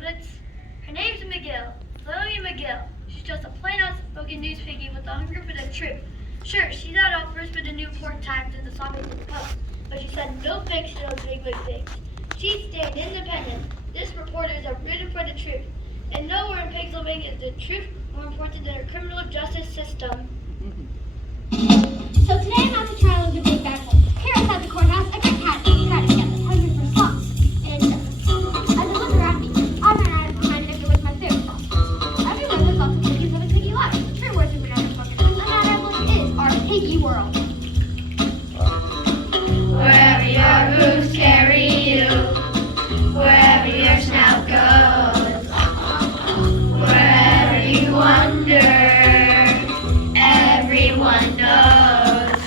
piglets. Her name's McGill, Chloe McGill. She's just a plain outspoken news piggy with a hunger for the truth. Sure, she's not out first for the Newport Times and the Somerset Post, but she said no fiction on Big Big Pigs. She's staying independent. This reporters are written for the truth. And nowhere in Pennsylvania is the truth more important than our criminal justice system. So today I'm at the trial of the Big Bad Wolf. Here outside the courthouse, a big cat is trying to get us, hungry for sauce. And as I look around me, I ran out of behind Victor with my favorite sauce. Everywhere there's lots of piggies of a piggy life. The true words of another fucking and that look is our piggy world. Wherever your hooves carry you, wherever your snout goes, wherever you wander, everyone knows.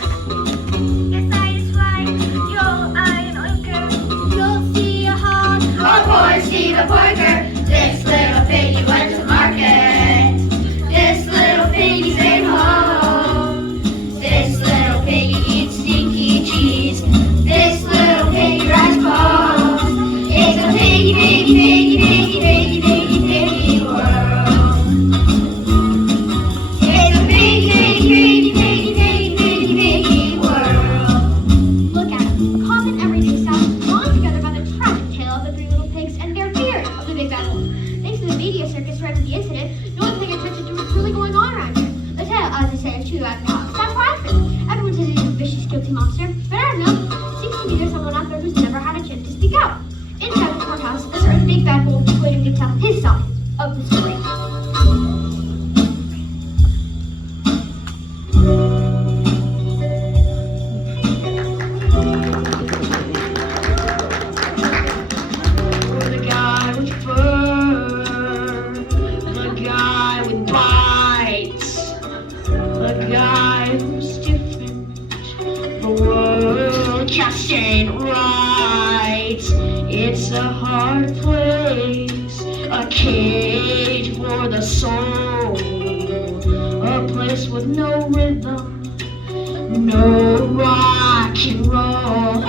Your sight is right, your eye an anchor. You'll see a hog, Of course, see the porker. This little piggy went to market. This little piggy stayed home. This little piggy eats stinky cheese. This little piggy rides poles. It's a piggy, piggy, piggy, piggy, piggy, piggy, piggy world. It's a piggy, piggy, piggy, piggy, piggy, piggy, piggy world. Look at them, common everyday stuff, drawn together by the tragic tale of the three little pigs and their fear of the Big Bad Wolf. Thanks to the media circus surrounding the incident, no one's paying attention to what's really going on around here. The tale, as I say, is true out of the house. That's why I think. Everyone says he's a vicious, guilty monster, but I don't know. Seems to me there's someone out there who's never had a chance to speak out. Inside the courthouse, a certain Big Bad Wolf is waiting to tell his side of the story. The guy with fur, the guy with bites, the guy who's different. The world just ain't right. It's a hard place, a cage for the soul, a place with no rhythm, no rock and roll.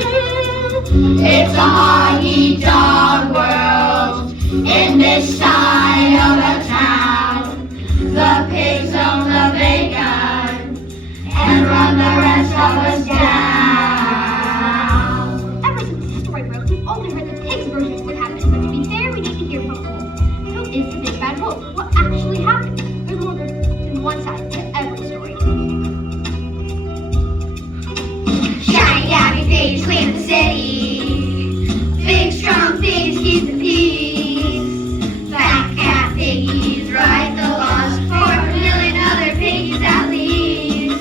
It's a hog-eat-dog world in this side of the town. The pigs own the bacon and run the rest of us down. Ever since the story broke, we've only heard the pig's version of what happened, but to be fair, we need to hear from the wolf. Who is the Big Bad Wolf? What actually happened? There's more than one side to every story. Shiny, happy pigs clean the city. Big, strong pigs keep the peace. Fat cat piggies write the laws for a million other piggies at least.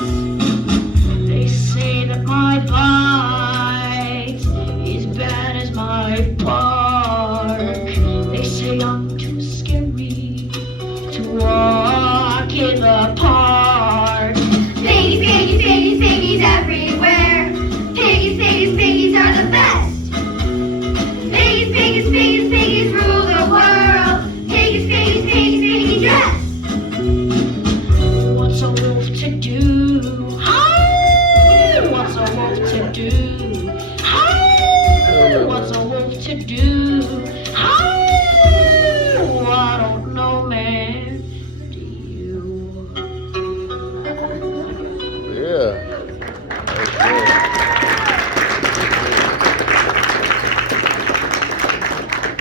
They say that my bite is bad as my bark. They say I'm too scary to walk in the park. Piggies, piggies, piggies, piggies everywhere. Piggies, piggies, piggies are the best. Piggies, piggies, piggies, piggies rule the world. Piggies, piggies, piggies, piggies dress. What's a wolf to do? Hi! What's a wolf to do? Hi! What's a wolf to do? Hi! I don't know, man. Do you? Yeah.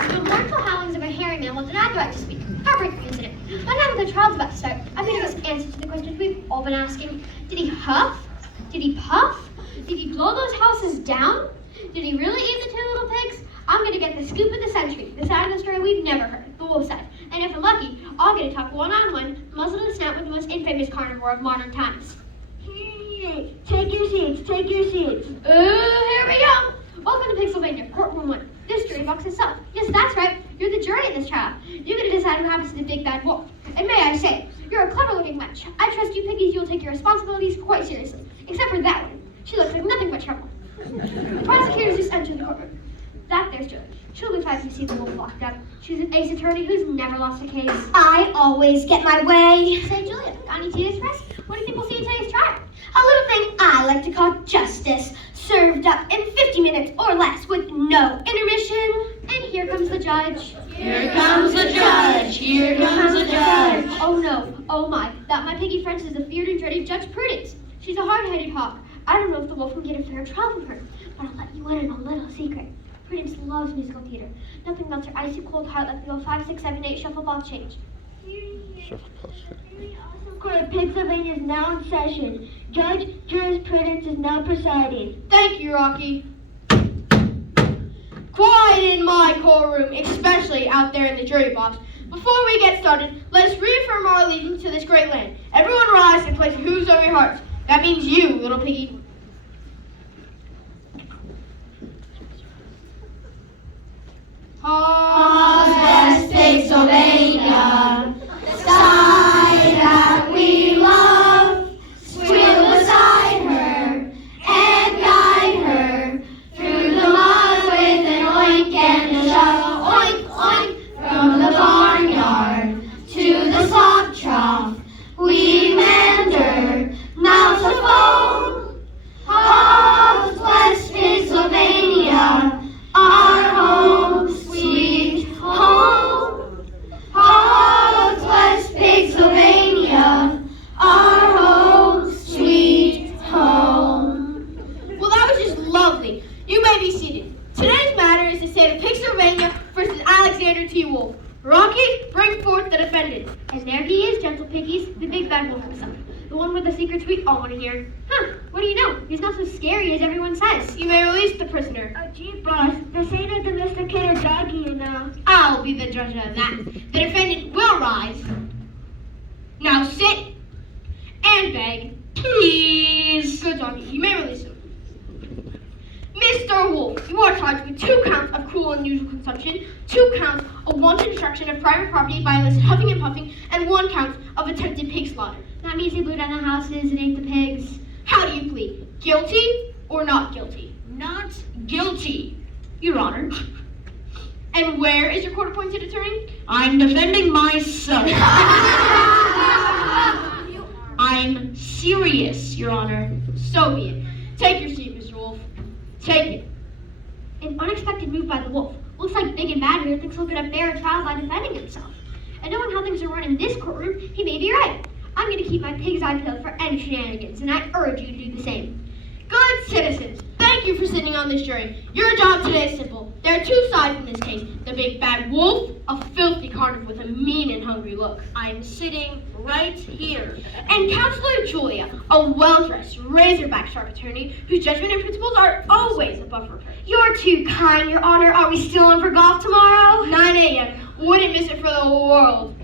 The mournful howlings of a hairy mammal denied the right to speak. Heartbreaking incident. But now that the trial's about to start, I'm going to give us answers to the questions we've all been asking. Did he huff? Did he puff? Did he blow those houses down? Did he really eat the two little pigs? I'm going to get the scoop of the century, the side of the story we've never heard, the wolf side. And if I'm lucky, I'll get to talk one-on-one, muzzle to snout with the most infamous carnivore of modern times. Take your seats, take your seats. Here we go. Welcome to Pennsylvania, courtroom 1. This jury box itself. Yes, that's right. You're the jury in this trial. You get to decide what happens to the Big Bad Wolf. And may I say, you're a clever-looking wench. I trust you piggies you'll take your responsibilities quite seriously. Except for that one. She looks like nothing but trouble. The prosecutors just entered the courtroom. That there's Julie. She'll be glad to see the wolf locked up. She's an ace attorney who's never lost a case. I always get my way. Say, Julia, got any tea to express? What do you think we'll see in today's trial? A little thing I like to call justice, served up in 50 minutes or less with no intermission. And here comes the judge. Here comes the judge. Here comes the judge. Oh no, oh my, that my piggy friend is the feared and dreaded Judge Prudence. She's a hard-headed hawk. I don't know if the wolf can get a fair trial from her, but I'll let you in on a little secret. Prudence loves musical theater. Nothing melts her icy cold heart like the old 5, 6, 7, 8 shuffle ball change. Court of Pennsylvania is now in session. Judge Jurisprudence is now presiding. Thank you, Rocky. Quiet in my courtroom, especially out there in the jury box. Before we get started, let us reaffirm our allegiance to this great land. Everyone rise and place your hooves over your hearts. That means you, little piggy. West Pennsylvania, the sky that we love, squeal beside her and guide her through the mud with an oink and a shovel, oink, oink, from the barnyard to the slop trough. We mender mouths of foam of West Pennsylvania, our home, sweet home. Of West Pennsylvania, our home, sweet home. Well, that was just lovely. You may be seated. Today's matter is the state of Pennsylvania versus Alexander T. Wolf. Rocky, bring forth the defendant. And there he is, gentle piggies, the big bad wolf himself. The one with the secrets we all want to hear. Huh, what do you know? He's not so scary as everyone says. You may release the prisoner. Oh, gee, boss, this ain't a domesticated doggy, you know. I'll be the judge of that. The defendant will rise. Now sit and beg. Please. Good doggy, you may release him. Mr. Wolf, you are charged with 2 counts of cruel and unusual consumption, 2 counts of wanton destruction of private property by illicit huffing and puffing, and 1 count of attempted pig slaughter. That means he blew down the houses and ate the pigs. How do you plead? Guilty or not guilty? Not guilty, Your Honor. And where is your court-appointed attorney? I'm defending myself. I'm serious, Your Honor. So be it. Take your seat, Mr. Wolf. Take it. An unexpected move by the wolf. Looks like Big and Bad here thinks he'll get a fair trial by defending himself. And knowing how things are run in this courtroom, he may be right. I'm going to keep my pig's eye peeled for any shenanigans, and I urge you to do the same. Good citizens, thank you for sitting on this jury. Your job today is simple. There are 2 sides in this case. The big bad wolf, a filthy carnivore with a mean and hungry look. I'm sitting right here. And Counselor Julia, a well-dressed, razorback sharp attorney whose judgment and principles are always above reproach. You're too kind, Your Honor. Are we still on for golf tomorrow? 9 a.m. Wouldn't miss it for the world.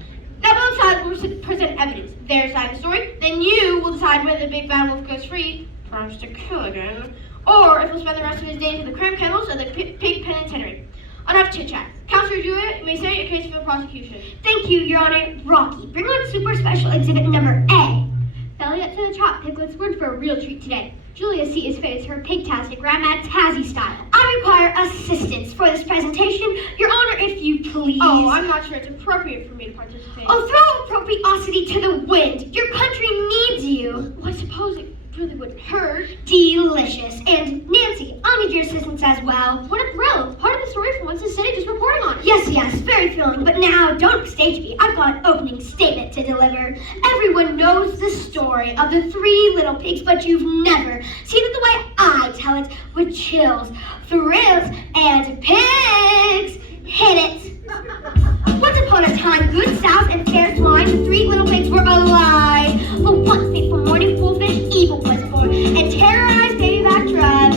Now both sides will present evidence. Their side of the story. Then you will decide whether the big bad wolf goes free, promise to kill again, or if he'll spend the rest of his days in the cramped kennels of the pig penitentiary. Enough chit-chat. Counselor Julia, you may state your case for the prosecution. Thank you, Your Honor. Rocky, bring on super special exhibit number A. Belly up to the top, Piglet's word for a real treat today. Julia's seat is fit as her pig-tastic Grandma Tazzy style. I require assistance for this presentation. Your Honor, if you please. Oh, I'm not sure it's appropriate for me to participate. Oh, throw appropriosity to the wind. Your country needs you. Well, I suppose it really wouldn't hurt. Delicious. And Nancy, I'll need your assistance as well. What a thrill. Part of the story from what's the city just reporting on it. Yes, very thrilling. But now, don't stage me. I've got an opening statement to deliver. Everyone knows the story of the 3 little pigs, but you've never seen it the way I tell it, with chills, thrills, and pigs. Hit it. Once upon a time, good sows and fair swine, the 3 little pigs were alive. But one fateful morning, foolfish evil was born and terrorized baby back drive.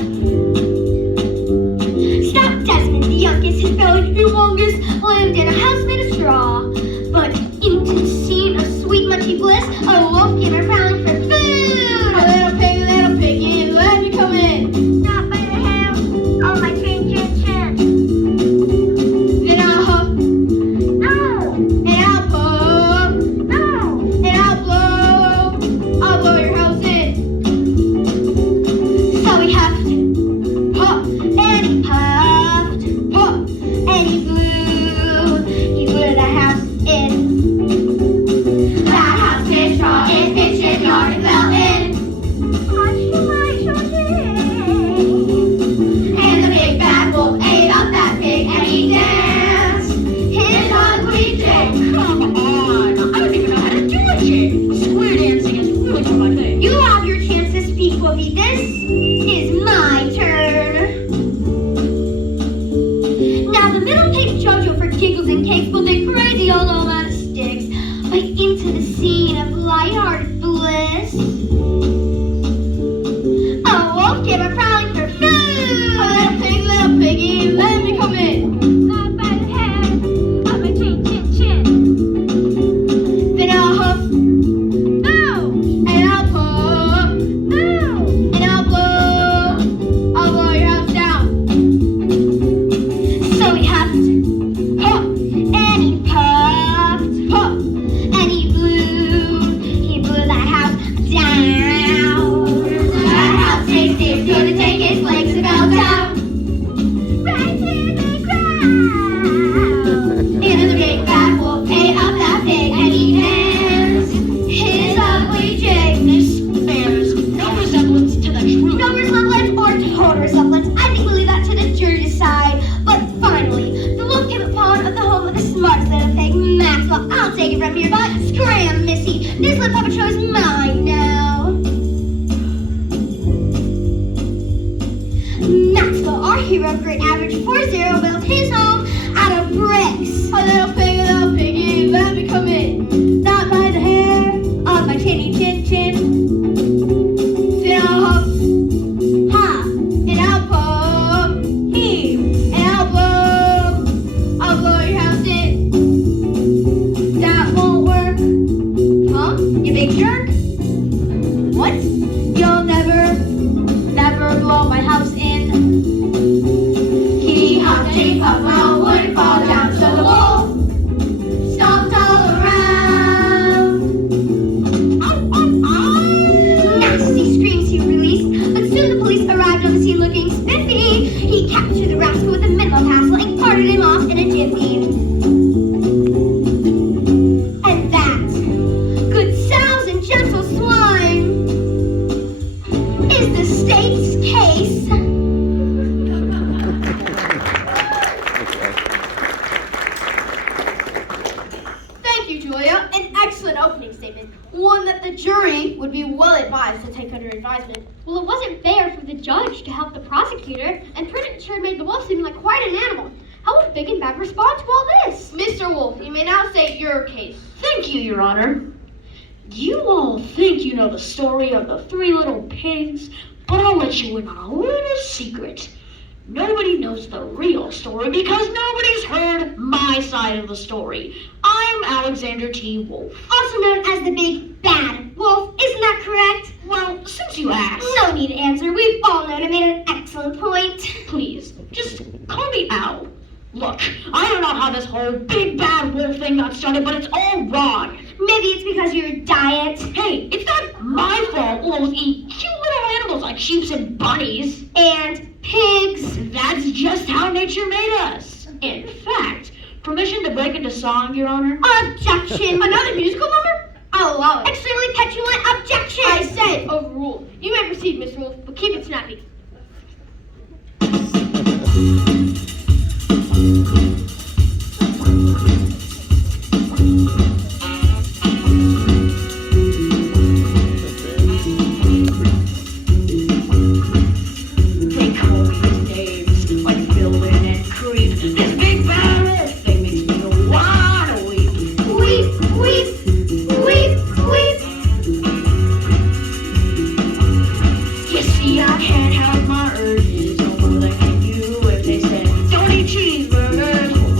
Stout Desmond, the youngest, his belly humongous, lived in a house made of straw. But into the scene of sweet munchy bliss, a wolf came around for food. Little piggy, let me come in. Not by the hair on my chin. Then I huff bouncing crazy all on a sticks, right into the scene of lighthearted bliss. A wolf came a prowling for food. Little piggy, let me come in. Not by the hair of my chin, chin, chin. Then I'll huff, No, and I'll puff, no. and I'll blow your house down. So he huffed, huff, and he puffed, puff, and he blew that house down. That house tasted good to take his legs and fell down. Right in the ground. And the big bad wolf ate up that pig and he hands his ugly jig. This bears no resemblance to the truth. No resemblance or total resemblance. I think we'll leave that to the jury to decide. But finally, the wolf came upon the home of the smartest little pig, Maxwell. I'll take it from here. But scram, missy. This little puppet show is mine now. Maxwell, our hero of great average 4-0, built his home out of bricks. A little piggy, let me come in. Not by the hair on my chinny chin chin. Then I'll huff, ha, and I'll puff, heave, and I'll blow your house in. That won't work, huh? You big jerk. What? You'll never blow my house in. He huffed a puff, well, would fall down, so the wolf stomped all around. Nasty screams he released, but soon the police arrived on the scene looking spiffy. He captured the rascal with a minimum hassle and carted him off in a jiffy. And that, good sows and gentle swine, is the state's case. Thank you, Julia. An excellent opening statement. One that the jury would be well advised to take under advisement. Well, it wasn't fair for the judge to help the prosecutor, and Pritchard made the wolf seem like quite an animal. How would Big and Bad respond to all this? Mr. Wolf, you may now state your case. Thank you, Your Honor. You all think you know the story of the three little pigs, but I'll let you in on a little secret. Nobody knows the real story because nobody's heard my side of the story. I'm Alexander T. Wolf. Also known as the Big Bad Wolf, isn't that correct? Well, since you asked, No need to answer. We've all known. I made an excellent point. please, just call me Al. Look, I don't know how this whole big bad wolf thing got started, but it's all wrong. Maybe it's because of your diet. Hey, it's not my fault wolves eat cute little animals like sheep and bunnies. And pigs. That's just how nature made us. In fact, permission to break into song, Your Honor? Objection. Another musical number? I'll allow it. Extremely petulant objection. I say overruled. You may proceed, Mr. Wolf, but keep it snappy. They call me his names like villain and creep. This big bad wolf thing makes me wanna weep. Weep, weep, weep, weep. You see, I can't help my urges. No more than can you if they said don't eat cheeseburgers.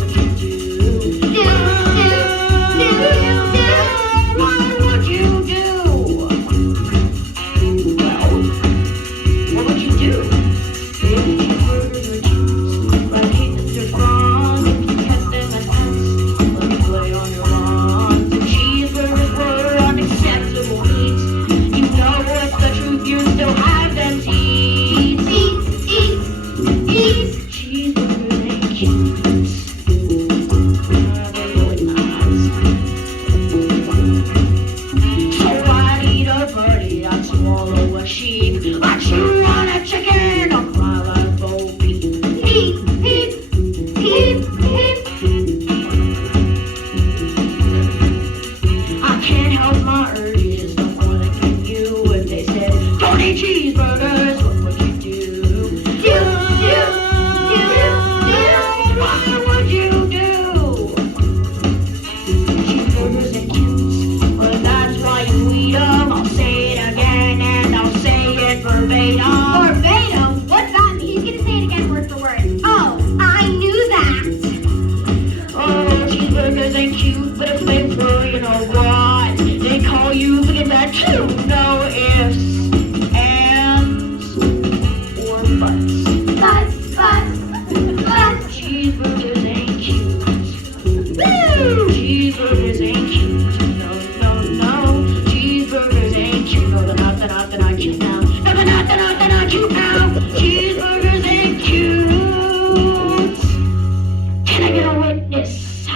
cute, but if they were, you know what? They call you look at that too. No ifs, ands, or buts. Cheeseburgers ain't cute. Woo! Cheeseburgers ain't cute. No, no, no. Cheeseburgers ain't cute. No, they're not, they're not, they're not cute now. No, they're not, they're not, they're not cute now. Cheeseburgers ain't cute. Can I get a witness?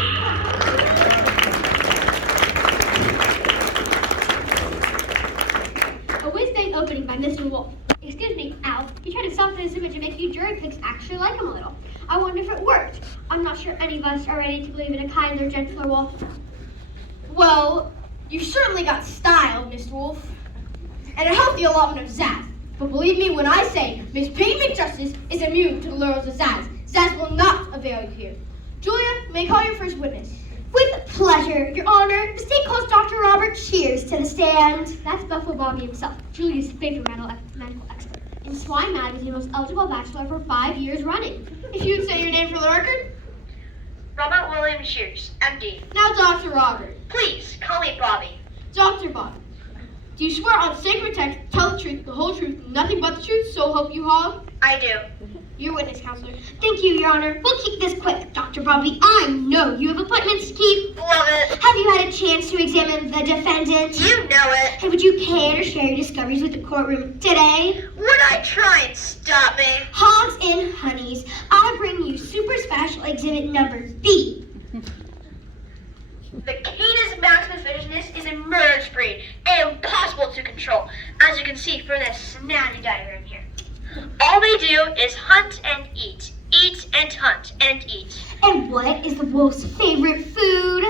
A Wednesday opening by Mr. Wolf. Excuse me, Al. You tried to soften his image and make you jury pigs actually like him a little. I wonder if it worked. I'm not sure any of us are ready to believe in a kinder, gentler wolf. Well, you certainly got style, Mr. Wolf, and a healthy allotment of zazz. But believe me when I say Miss Piggy McJustice is immune to the lures of zazz. Zazz will not avail you here. Julia, may I call your first witness? With pleasure, Your Honor. The state calls Dr. Robert Shears to the stand. That's Buffalo Bobby himself, Julia's favorite medical expert. And Swine Magazine most eligible bachelor for 5 years running. If you would say your name for the record. Robert William Shears, MD. Now, Dr. Robert. Please, call me Bobby. Dr. Bobby, do you swear on sacred text, tell the truth, the whole truth, nothing but the truth, so help you hog? I do. Your witness, counselor. Thank you, Your Honor. We'll keep this quick, Dr. Bobby. I know you have appointments to keep. Love it. Have you had a chance to examine the defendant? You know it. And would you care to share your discoveries with the courtroom today? Would I try and stop me? Hogs and honeys, I bring you super special exhibit number B. The Canis maximus viciousness is a merged breed and impossible to control, as you can see from this snazzy diagram here. All they do is hunt and eat and hunt and eat. And what is the wolf's favorite food?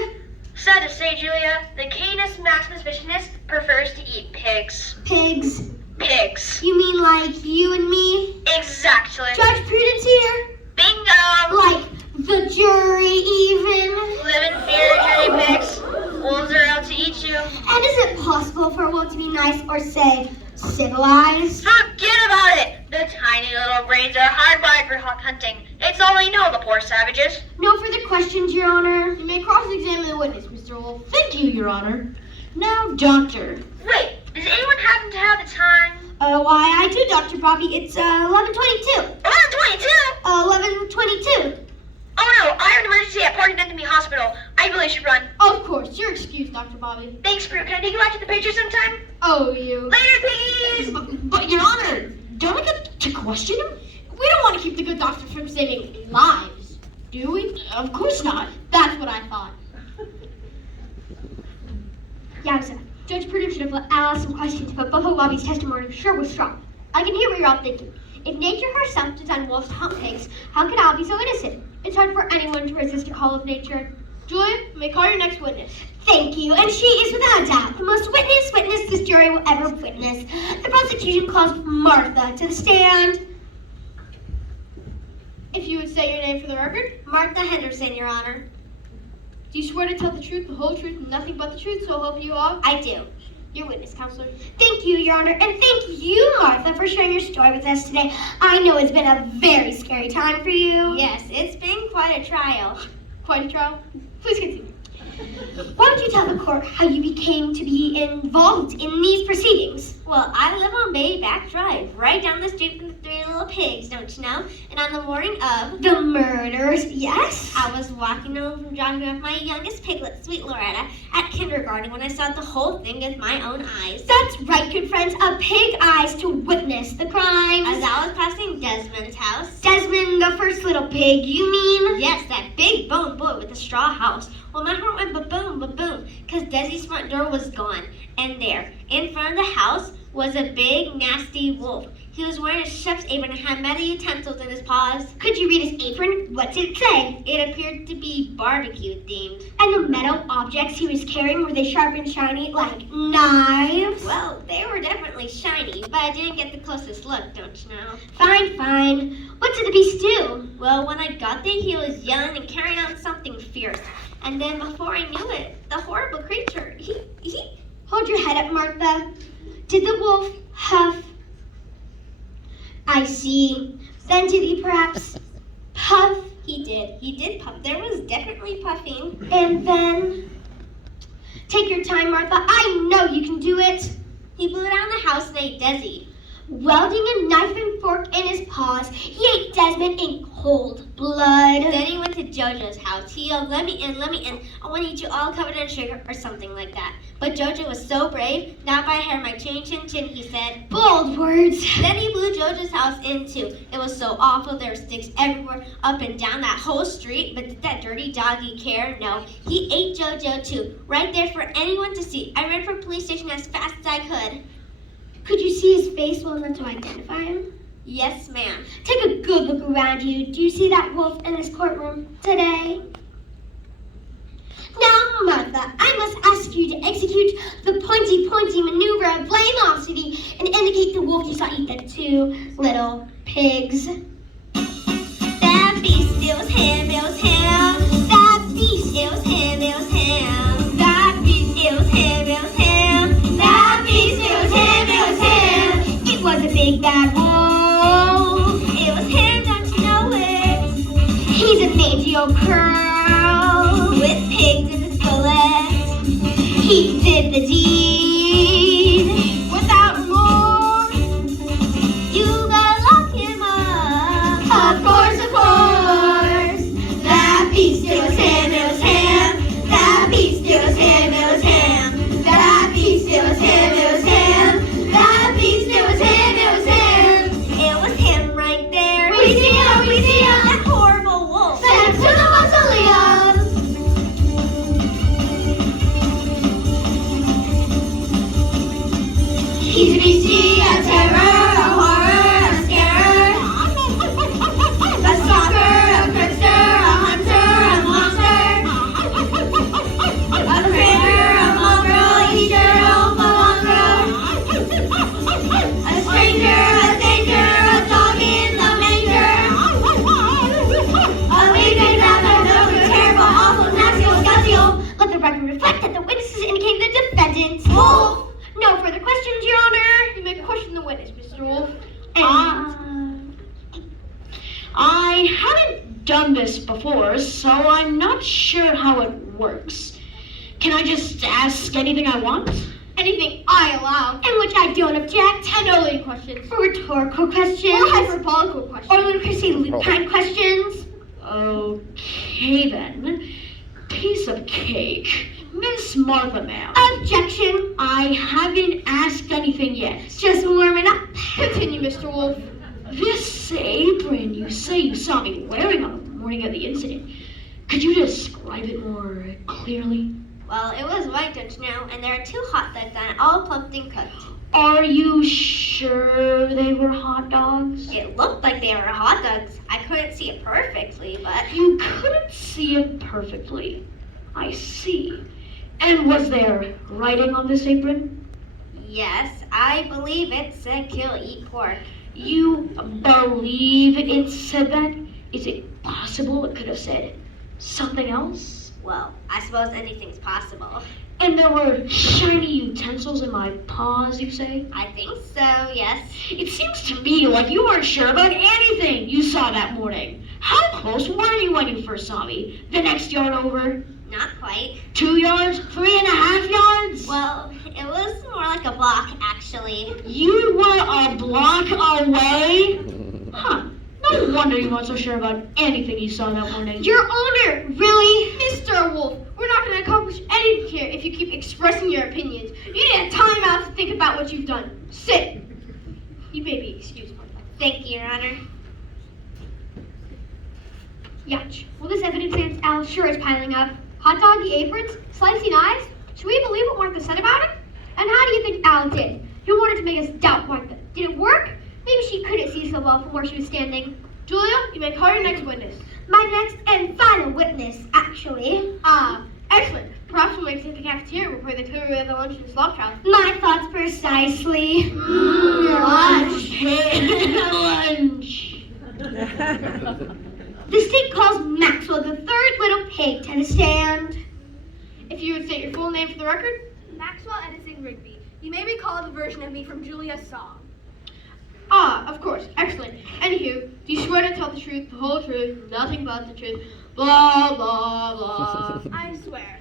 Sad to say, Julia, the Canis maximus viciousness prefers to eat pigs. Pigs. Pigs. You mean like you and me? Exactly. Judge Prudence here? Bingo! Like the jury even? Live in fear, jury pigs. Wolves are out to eat you. And is it possible for a wolf to be nice or say civilized? Forget about it! The tiny little brains are hardwired for hawk hunting. It's all they know, the poor savages. No further questions, Your Honor. You may cross-examine the witness, Mr. Wolf. Thank you, Your Honor. Now, Doctor. Wait, does anyone happen to have the time? Why, I do, Dr. Bobby. It's 11:22. 11:22? 11:22. Oh no, I have an emergency at Park Anatomy Hospital. I really should run. Of course, you're excused, Dr. Bobby. Thanks, Prue. Can I take you out to the picture sometime? Oh, you. Later, piggies! But Your Honor, don't we get to question him? We don't want to keep the good doctor from saving lives, do we? Of course not. That's what I thought. Yowza. Judge Prudence should have let Al ask some questions, but Buffalo Bobby's testimony sure was strong. I can hear what you're all thinking. If nature herself designed wolves to hunt pigs, how could Al be so innocent? It's hard for anyone to resist a call of nature. Julia, may I call your next witness? Thank you, and she is without doubt the most witness this jury will ever witness. The prosecution calls Martha to the stand. If you would say your name for the record. Martha Henderson, Your Honor. Do you swear to tell the truth, the whole truth, and nothing but the truth, so help you all? I do. Your witness, counselor. Thank you, Your Honor, and thank you, Martha, for sharing your story with us today. I know it's been a very scary time for you. Yes, it's been quite a trial. Quite a trial. Please continue. Why don't you tell the court how you became to be involved in these proceedings? Well, I live on Bay Back Drive, right down the street from the Three Little Pigs, don't you know? And on the morning of The murders, yes? I was walking home from dropping off my youngest piglet, Sweet Loretta, at kindergarten when I saw the whole thing with my own eyes. That's right, good friends, a pig eyes to witness the crimes. As I was passing Desmond's house. Desmond, the first little pig, you mean? Yes, that big bone boy with the straw house. Well, my heart went ba-boom, ba-boom, because Desi's front door was gone. And there, in front of the house, was a big, nasty wolf. He was wearing a chef's apron and had many utensils in his paws. Could you read his apron? What did it say? It appeared to be barbecue themed. And the metal objects he was carrying, were they sharp and shiny like knives? Well, they were definitely shiny, but I didn't get the closest look, don't you know? Fine, fine. What did the beast do? Well, when I got there, he was yelling and carrying on something fierce. And then before I knew it, the horrible creature, he... Hold your head up, Martha. Did the wolf huff? I see. Then did he perhaps puff? He did puff. There was definitely puffing. And then, take your time, Martha. I know you can do it. He blew around the house and ate Desi. Welding a knife and fork in his paws, he ate Desmond in cold blood. Then he went to JoJo's house. He yelled, let me in, I want to eat you all covered in sugar, or something like that. But JoJo was so brave, not by a hair, my chin, he said. Bold words. Then he blew JoJo's house in too. It was so awful, there were sticks everywhere, up and down that whole street, but did that dirty doggy care? No. He ate JoJo too, right there for anyone to see. I ran from police station as fast as I could. Could you see his face well enough to identify him? Yes, ma'am. Take a good look around you. Do you see that wolf in this courtroom today? Now, Martha, I must ask you to execute the pointy maneuver of blamelosity and indicate the wolf you saw eat the two little pigs. That beast, it was him, it was him. That beast, it was him, it was him. That beast, it was him, it was him. That beast, it was him, it was him. It was a big bad wolf. It was him, don't you know it? He's a mangy old curl With pigs in his gullet. He did the deed without remorse. You gotta lock him up. Of course, of course. That beast, it was him, it was him. That beast, it was him, it was him. That beast, it was him, it was him. That beast, it was him, it was him. It was him right there. We see him, we see him. That horrible wolf. Send him to the mausoleum. He's a beastie, a terror, a horror, a scarer. A stalker, a trickster, a hunter, a monster. A critter, a mongrel, eater, a mongrel. A stranger, a danger, a dog in the manger. A wicked, rather, terrible, awful, nasty, disgusting. Let the record reflect that the witnesses indicated the defendant. Wolf. No further questions, Your Honor. You may question the witness, Mr. Wolf. I haven't done this before, so I'm not sure how it works. Can I just ask anything I want? Anything I allow, in which I don't object. Annotating questions. Or rhetorical questions. Or hyperbolical questions. Or ludicrously lupine questions. Okay then. Piece of cake. Miss Martha, ma'am. Objection. I haven't asked anything yet. Just warming up. Continue, Mr. Wolf. This apron you say you saw me wearing on the morning of the incident, could you describe it more clearly? Well, it was white, don't you know? And there are 2 hot dogs on it, all plumped and cooked. Are you sure they were hot dogs? It looked like they were hot dogs. I couldn't see it perfectly, but... You couldn't see it perfectly. I see. And was there writing on this apron? Yes, I believe it said kill, eat pork. You believe it said that? Is it possible it could have said something else? Well, I suppose anything's possible. And there were shiny utensils in my paws, you say? I think so, yes. It seems to me like you weren't sure about anything you saw that morning. How close were you when you first saw me? The next yard over? Not quite. 2 yards? 3.5 yards? Well, it was more like a block, actually. You were a block away? Huh. No wonder you weren't so sure about anything you saw that morning. Your Honor, really? Mr. Wolf, we're not going to accomplish anything here if you keep expressing your opinions. You need a time out to think about what you've done. Sit. You may be excused. Thank you, Your Honor. Yach. Well, this evidence against Al sure is piling up. Hot doggy aprons, slicing eyes. Should we believe what Martha said about it? And how do you think Al did? He wanted to make us doubt Martha. Did it work? Maybe she couldn't see so well from where she was standing. Julia, you may call your next witness. My next and final witness, actually. Excellent. Perhaps we'll make it to the cafeteria before they clear away the lunch and slop trial. My thoughts precisely. Lunch. Lunch. The state calls Maxwell the third little pig to the stand. If you would state your full name for the record. Maxwell Edison Rigby. You may recall the version of me from Julia's song. Ah, of course. Excellent. Anywho, do you swear to tell the truth, the whole truth, nothing but the truth? Blah, blah, blah. I swear.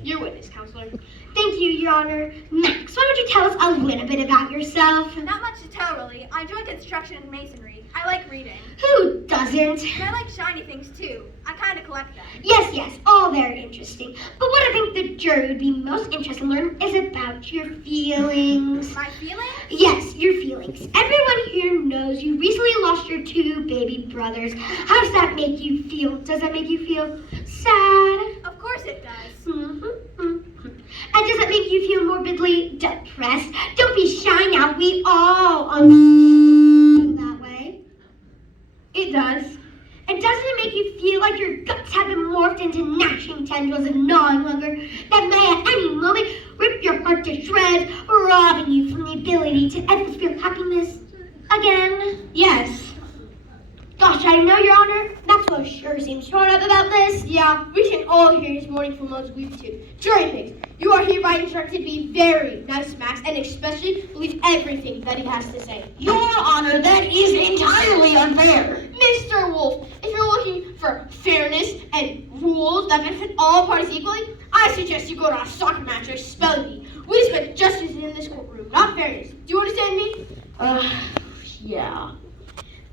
Your witness, counselor. Thank you, Your Honor. Max, why don't you tell us a little bit about yourself? Not much to tell, really. I enjoy construction and masonry. I like reading. Who doesn't? And I like shiny things, too. I kind of collect them. Yes, all very interesting. But what I think the jury would be most interested in learning is about your feelings. My feelings? Yes, your feelings. Everyone here knows you recently lost your 2 baby brothers. How does that make you feel? Does that make you feel sad? Of course it does. And does it make you feel morbidly depressed? Don't be shy now. We all understand that way. It does. And doesn't it make you feel like your guts have been morphed into gnashing tendrils of gnawing hunger that may at any moment rip your heart to shreds, robbing you from the ability to ever feel happiness again? Yes. Gosh, I know, Your Honor. Maxwell sure seems torn up about this. Yeah, we can all hear his mourning for Mo's weepitude. Jury pigs, you are hereby instructed to be very nice to Max and especially believe everything that he has to say. Your Honor, that is entirely unfair. Mr. Wolf, if you're looking for fairness and rules that benefit all parties equally, I suggest you go to a soccer match or spelling bee. We expect justice in this courtroom, not fairness. Do you understand me? Yeah.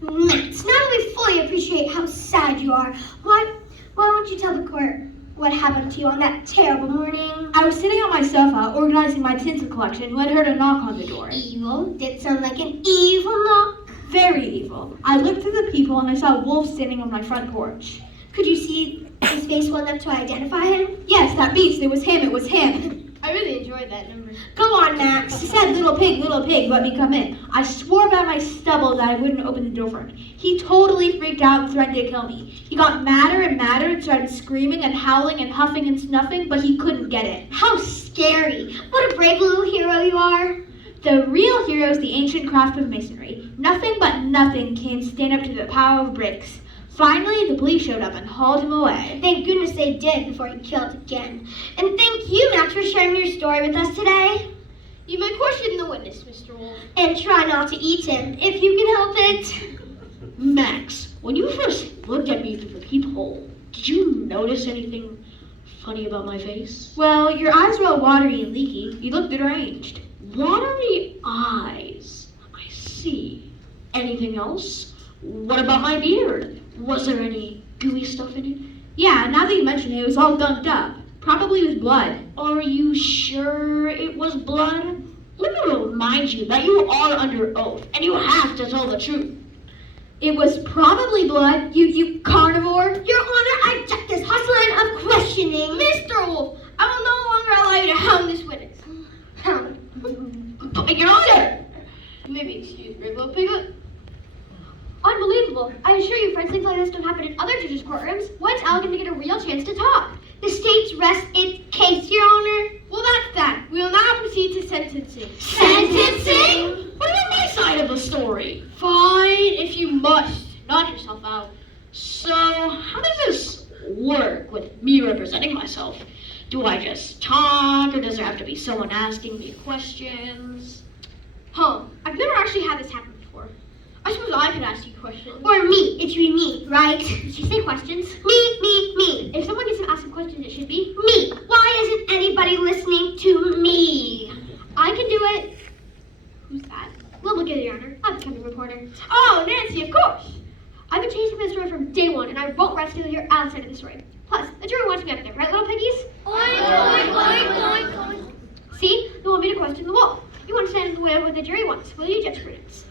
Max, now that we fully appreciate how sad you are, why won't you tell the court what happened to you on that terrible morning? I was sitting on my sofa organizing my tinsel collection when I heard a knock on the door. Evil? Did sound like an evil knock. Very evil. I looked through the people and I saw Wolf standing on my front porch. Could you see his face well enough to identify him? Yes, that beast. It was him. I really enjoyed that number. Go on, Max. He said, little pig, let me come in. I swore by my stubble that I wouldn't open the door for him. He totally freaked out and threatened to kill me. He got madder and madder and started screaming and howling and huffing and snuffing, but he couldn't get it. How scary. What a brave little hero you are. The real hero is the ancient craft of masonry. Nothing but nothing can stand up to the power of bricks. Finally, the police showed up and hauled him away. Thank goodness they did before he killed again. And thank you, Max, for sharing your story with us today. You may question the witness, Mr. Wolf. And try not to eat him, if you can help it. Max, when you first looked at me through the peephole, did you notice anything funny about my face? Well, your eyes were all watery and leaky. You looked deranged. Watery eyes. I see. Anything else? What about my beard? Was there any gooey stuff in it? Yeah, now that you mention it, it was all gunked up. Probably with blood. Are you sure it was blood? Let me remind you that you are under oath, and you have to tell the truth. It was probably blood, you carnivore. Your Honor, I object this harsh line of questioning. Mr. Wolf, I will no longer allow you to hound this witness. But Your Honor! You may be excused, brave little piglet. Unbelievable. I assure you, friends, things like this don't happen in other judges' courtrooms. When's Al going to get a real chance to talk? The state rests its case, Your Honor. Well, that's that. We will now proceed to sentencing. Sentencing? What about my side of the story? Fine, if you must. Knock yourself out. So, how does this work with me representing myself? Do I just talk, or does there have to be someone asking me questions? I've never actually had this happen before. I suppose I could ask you questions. Or me. It should be me, right? Did you say questions? Me. If someone gets to ask some questions, it should be Me. Why isn't anybody listening to me? I can do it. Who's that? We'll look at it, Your Honor. I'm becoming a reporter. Oh, Nancy, of course. I've been chasing this story from day one, and I won't rest till you're outside of the story. Plus, the jury wants me up there, right, little piggies? Oink, oink, oink, oink. See? You want me to question the wolf. You want to stand in the way of what the jury wants, will you, Judge Prudence?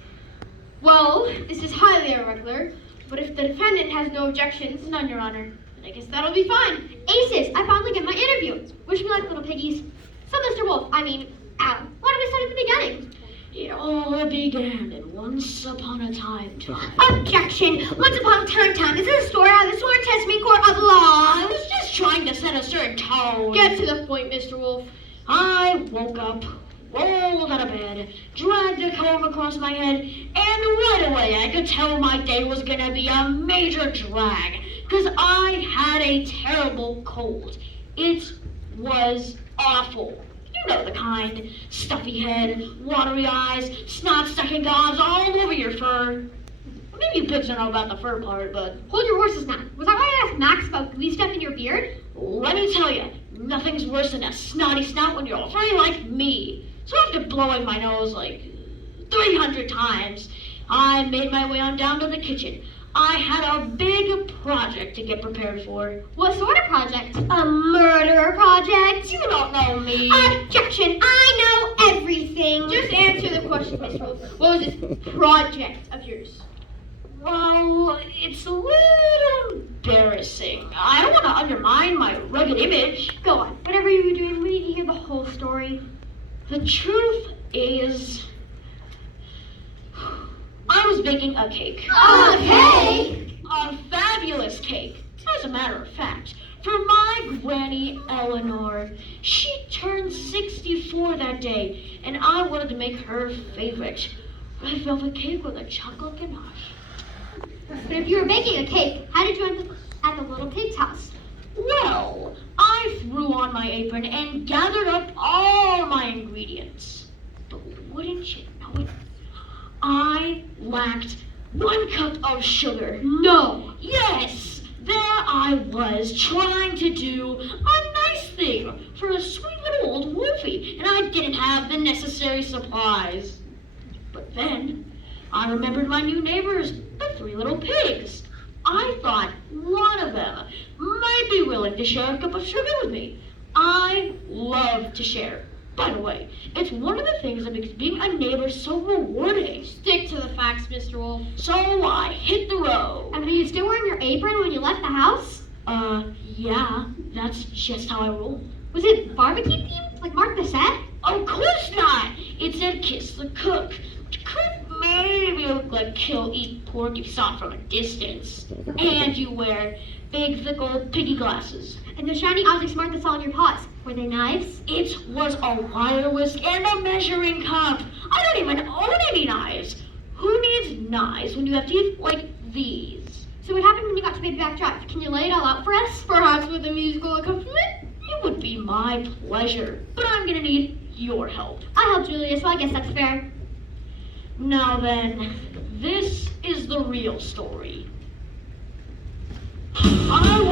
Well, this is highly irregular, but if the defendant has no objections, None, Your Honor. then I guess that'll be fine. Aces, I finally get my interview. Wish me luck, little piggies. So, Mr. Wolf, Al, why don't we start at the beginning? It all began in once upon a time. Objection! Once upon a time. Is this a story out of the sworn testimony court of law? I was just trying to set a certain tone. Get to the point, Mr. Wolf. I woke up, rolled out of bed, dragged a comb across my head, and right away I could tell my day was gonna be a major drag, because I had a terrible cold. It was awful. You You know the kind. Stuffy head, watery eyes, snot-sucking gobs all over your fur. Maybe you pigs don't know about the fur part, but... Hold your horses now. Was I right to ask Max about gooey stuff in your beard? Let me tell you, nothing's worse than a snotty snout when you're a furry like me. So after blowing my nose like 300 times, I made my way on down to the kitchen. I had a big project to get prepared for. What sort of project? A murder project? You don't know me. Objection! I know everything. Just answer the question, Miss Rose. What was this project of yours? Well, it's a little embarrassing. I don't want to undermine my rugged image. Go on. Whatever you were doing, we need to hear the whole story. The truth is, I was baking a cake. A cake? A fabulous cake. As a matter of fact, for my Granny Eleanor. She turned 64 that day, and I wanted to make her favorite red velvet cake with a chocolate ganache. But if you were baking a cake, how did you end up at the little pig's house? Well, I threw on my apron and gathered up all my ingredients. But wouldn't you know it, I lacked 1 cup of sugar. No. Yes, there I was trying to do a nice thing for a sweet little old wolfie, and I didn't have the necessary supplies. But then I remembered my new neighbors, the 3 little pigs. I thought one of them might be willing to share a cup of sugar with me. I love to share. By the way, it's one of the things that makes being a neighbor so rewarding. Stick to the facts, Mr. Wolf. So I hit the road. And were you still wearing your apron when you left the house? Yeah, that's just how I roll. Was it barbecue themed, like Mark the Set? Of course not. It said kiss the cook. The cook maybe look like kill, eat pork if you saw it from a distance. And you wear big, thick old piggy glasses. And the shiny objects Mark the saw in your paws, were they knives? It was a wire whisk and a measuring cup. I don't even own any knives. Who needs knives when you have teeth like these? So what happened when you got to Baby Back Drive? Can you lay it all out for us? Perhaps with a musical accompaniment? It would be my pleasure, but I'm gonna need your help. I helped Julia, so I guess that's fair. Now then, this is the real story. I went